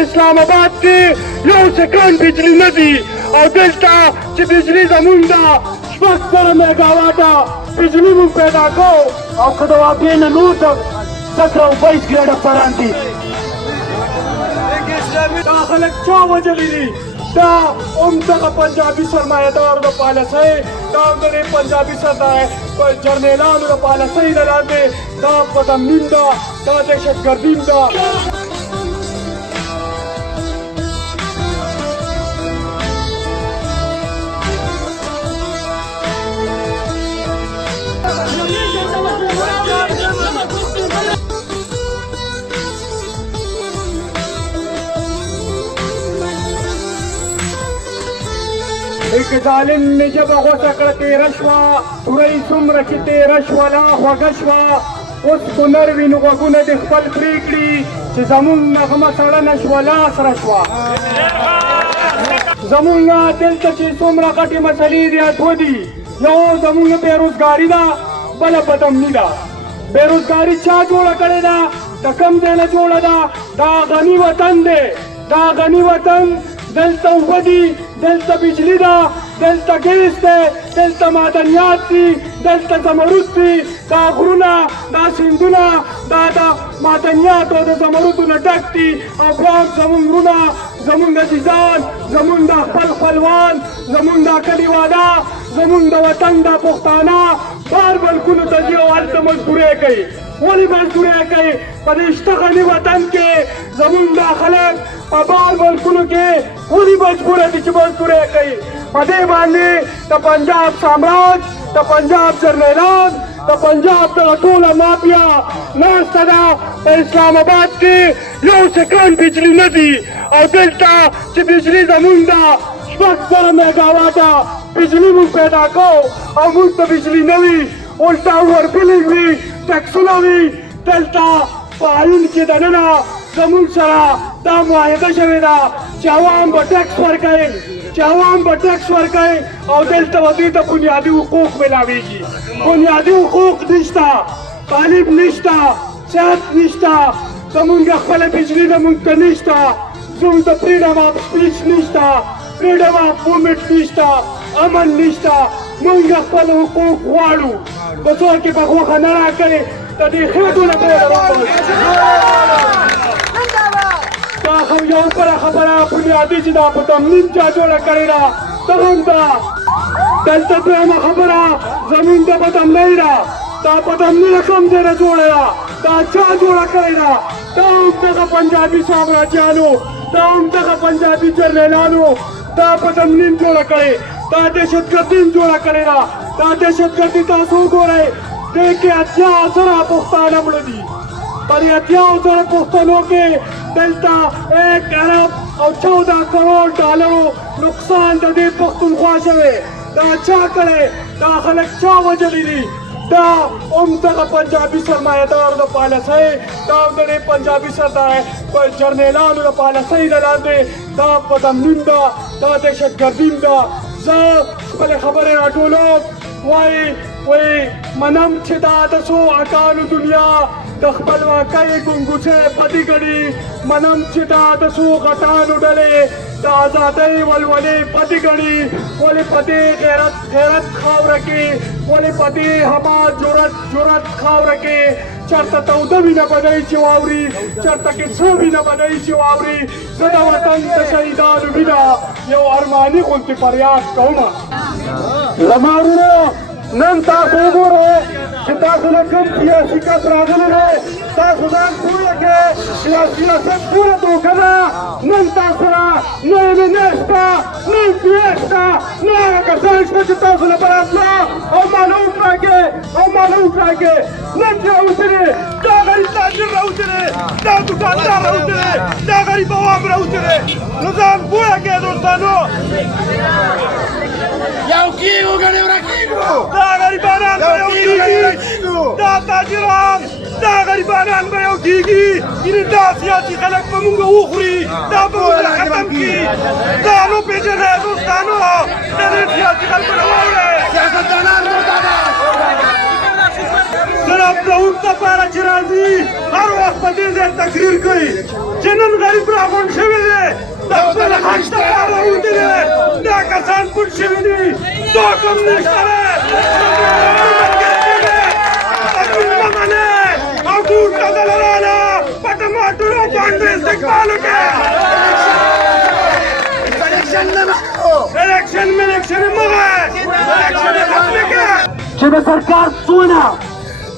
इस्लामाबाद के यौ सेकंड बिजली नदी और डेल्टा की बिजली जमुंदा शपथ मेगावाटा बिजली मुंग पैदा को और खदवा के नूर तक 17-22 ग्रेड परांती दाखल क्या वजह ली دا دغه پنجابي سرمایه‌دارو د پالیسۍ دا د پنجابي جرنیلانو د پالیسۍ د لاندې دا بدامنین ده دا دهشتګردي ده एक जालिम ने जब गुस्सा करते रशवा तुरई सुमर चिते रशवा ला वगशवा उस पुनर्वी नुगुन दे खपल प्रीकड़ी چې زمون نغمه سره نشولا سره شوا زمونږ دلته چې څومره غټې مسلې دي اټو دي یو زمونږ بیروزګاري ده بله بدامني ده بیروزګاري چا جوړه کړې ده د کوم ځای نه جوړه ده دا غني وطن دی دا غني وطن دلته اوبه دي دلته بجلي ده دلته ګیس دی دلته معدنیات دي دلته زمرد دي دا غرونه دا سیندونه دا د معدنیاتو د زمردو نه ډک دي افغان زمونږ غرونه زمونږ عزیزان زمونږ د خپل خپلوان زمونږ د کلیوالا زمونږ د وطن د پښتانه بار ملکونو ته ځي او هلته مزدورۍ کوي ولې مزدورۍ کوي په دې شته غني وطن کې زمونږ دا خلک په بار ملکونو کې ولې مجبوره دي چې مزدورۍ کوي په دې باندې د پنجاب سامراج د پنجاب جرنیلان د پنجاب د ټوله مافیا ناسته ده په اسلام آباد کې یو سکند بجلي نه دي او دلته چې بجلي زمونږ ده 600 میګاواټه بجلي موږ پیدا کوو او موږ ته بجلي نه وي الټا اوربلینګ وي ټکسونه وي دلته په آیین کې دننه زمونږ سره دا معاهده شوې ده چې عوام به ټکس ورکوي چې عوام به ټکس ورکوي او دلته به دوی ته بنیادي حقوق میلاویږي بنیادي حقوق نشته تعلیم نشته صحت نشته زمونږ خپله بجلي زمونږ ته نشته زموږ ته فریډم آف سپیچ نشته فریډم آف موومنټ نشته امن نشته مونږ خپل حقوق غواړو که څوک یې په غوښه نه راکوي د دې خېټو نه پرې دا یو بله خبره بنیادي چې دا بدامنین چا جوړه کړې ده دغه هم ده دلته دویمه خبره زمون د بدامنۍ ده دا بدامني له کوم ځای نه جوړه ده دا چا جوړه کړې ده دا هم دغه پنجابي سامراجیانو دا هم دغه پنجابي جرنیلانو دا بدامنین جوړه کړې دا دهشتګردي جوړه کړې ده دا دهشتګردي تاسو وګورئ دې کې 80,000 پښتانه مړه دي پر 80,000 پښتنو کې دلته 1 ارب او 14 کروڑ ډالرو نقصان د دې پښتونخوا شوی دا چا کړی دا خلک چا وژلي دي دا هم دغه پنجابي سرمایه‌دارو د پالیسۍ دا هم د دې پنجابي جرنیلانو د پالیسۍ د لاندې دا بدامنین ده دا دهشتګردي ده زه خپلې خبرې راټولوم وایي منم چې دا د څو اکانو دنیا د خپلواکۍ ګونګوسې بدې ګڼي منم چې دا د څو غټانو ډلې د ازادۍ ولولې بدې ګڼي ولې په دې غیرت خاوره کې ولې په دې حماس جرأت خاوره کې چېرته توده وینه بدۍ چې واوري چېرته کې څه وینه بدۍ چې واوري زه د وطن د شهیدانو وینه یو ارماني غوندې فریاد کومه زما وروڼو نن تاسو وګورئ چې تاسو له کوم سیاسي کس راغلي دی تاسو ځان پوه کړئ چې دا سیاست ټوله دوکه ده نن تاسو سره نه MNA شته نه MPA شته نه هغه کسان شته چې تاسو له براتله او معلوم راکړئ نن چې راوتلي دا غریب تاجر راوتلي دا دوکاندار راوتلي دا غریب عوام راوتلي نو ځان پوه کړئ دوستانو یو کیږو ګڼې ورکیږو دا غریبانان به یو کیږي دا تاجران دا غریبانان به یو کیږي یعنې دا سیاسي خلک به مونږ وخوري دا به مونږ ختم کړي دا نو پېژنئ دوستانو د دې سیاسي خلکو نه واورئ سیاستدانان مرداباد صرف د اوږد لپاره چې راځي سیاسي هر وخت په دې ځای تقریر کوي چې نن غریب راغونډ شوي دی د خپل حق دپاره راوتلي دا کسان پټ شوي دي څوک هم نشته دی مه منې او ټول ته دلراله په ټماټرو باندې استقبال وکړه الیکشن ملیکشن مغه الیکشن ختم کړه چې د سرکار څونه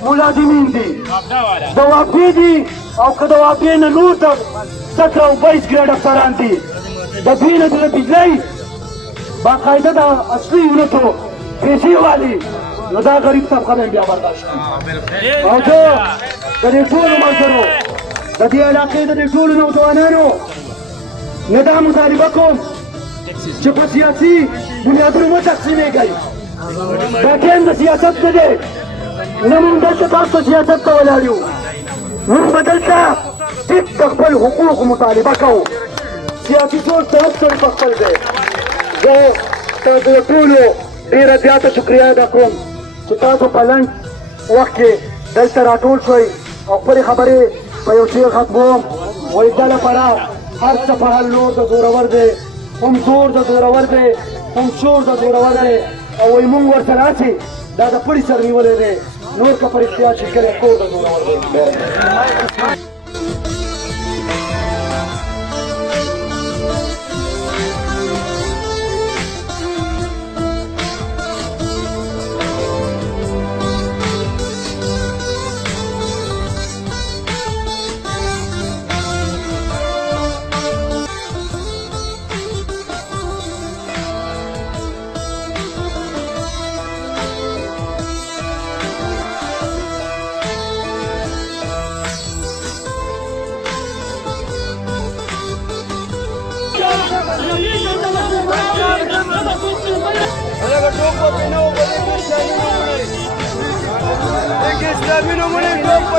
ملازمین دي د واپي دي او که د واپي نه نور ته 17 او 22 ګریډ افسران دي د دوی نه د بجلۍ باقاعده د اصلي یونټو پیسې والي نو دا غریب طبقه به بیا برداشت کړي او زه د دې ټولو ملګرو د دې علاقې د دې ټولو نوجوانانو نه دا مطالبه کوم چې په سیاسي بنیادونو مه تقسیمېږئ دا ټیم د سیاست نه دی نه موږ دلته تاسو سیاست ته ولاړ یو موږ به دلته ټیک د خپل حقوقو مطالبه کوو سیاسي سوچ د هر سړي په خپل دی زه تاسو د ټولو ډېره زیاته شکریه ادا کوم چې تاسو په لنډ وخت کې دلته راټول شوئ او خپلې خبرې په یو شعر ختموم وایي ډله پړه هر څه په هر لور د زورور دی هم زور د زورور دی هم شور د زورور دی او وایي مونږ ورسره هسې دا د پړي سر نیولی دی نور که په رښتیا چې کلی کور د زورور دی اسلامی نمونه ټوپ په